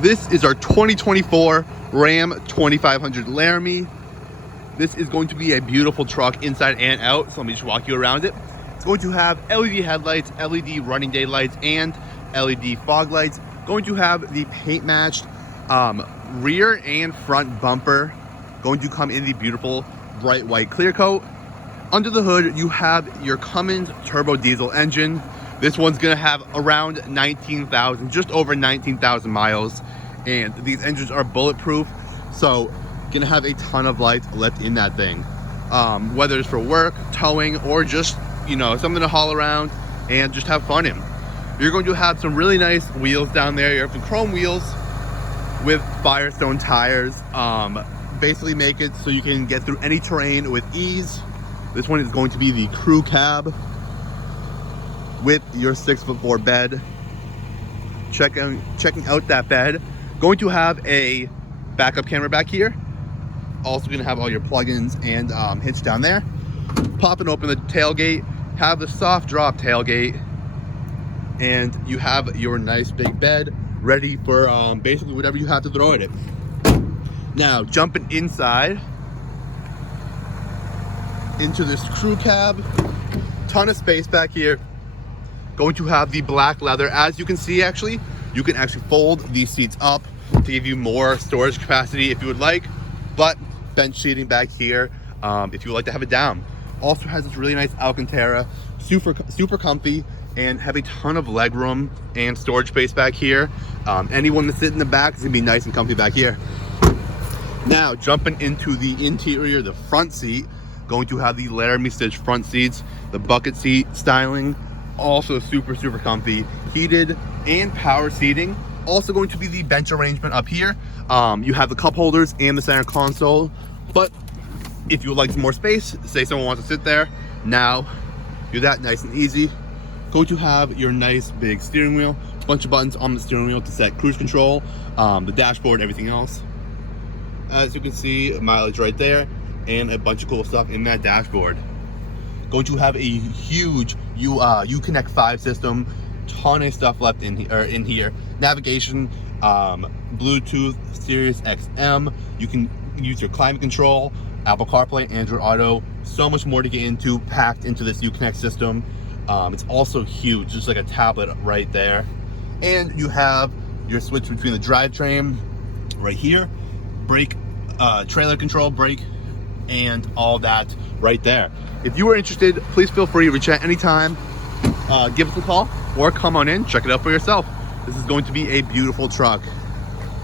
This is our 2024 Ram 2500 Laramie. This is going to be a beautiful truck inside and out, so let me just walk you around it. It's going to have LED headlights, LED running day lights, and LED fog lights. Going to have the paint matched rear and front bumper. Going to come in the beautiful bright white clear coat. Under the hood, you have your Cummins turbo diesel engine. This one's gonna have around 19,000, just over 19,000 miles. And these engines are bulletproof, so gonna have a ton of lights left in that thing. Whether it's for work, towing, or just, you know, something to haul around and just have fun in. You're going to have some really nice wheels down there. You have some chrome wheels with Firestone tires. Basically make it so you can get through any terrain with ease. This one is going to be the crew cab with your 6'4" bed. Checking out that bed. Going to have a backup camera back here. Also going to have all your plugins and hitch down there. Popping open the tailgate, have the soft drop tailgate, and you have your nice big bed ready for basically whatever you have to throw at it. Now jumping inside into this crew cab, ton of space back here. Going to have the black leather. As you can see, actually, you can actually fold these seats up to give you more storage capacity if you would like, but bench seating back here if you would like to have it down. Also has this really nice Alcantara, super comfy, and have a ton of leg room and storage space back here. Anyone to sit in the back is gonna be nice and comfy back here. Now jumping into the interior, the front seat, going to have the Laramie stitch front seats, the bucket seat styling, also super comfy, heated and power seating. Also going to be the bench arrangement up here. You have the cup holders and the center console, but if you would like some more space, say someone wants to sit there, now do that nice and easy. Going to have your nice big steering wheel, a bunch of buttons on the steering wheel to set cruise control, the dashboard, everything else. As you can see, mileage right there, and a bunch of cool stuff in that dashboard. Going to have a huge Uconnect 5 system, ton of stuff left in here. Navigation, Bluetooth, Sirius XM. You can use your climate control, Apple CarPlay, Android Auto. So much more to get into, packed into this Uconnect system. It's also huge, just like a tablet right there. And you have your switch between the drivetrain right here, brake, trailer control, brake, and all that right there. If you are interested, please feel free to reach out anytime. Give us a call or come on in, check it out for yourself. This is going to be a beautiful truck.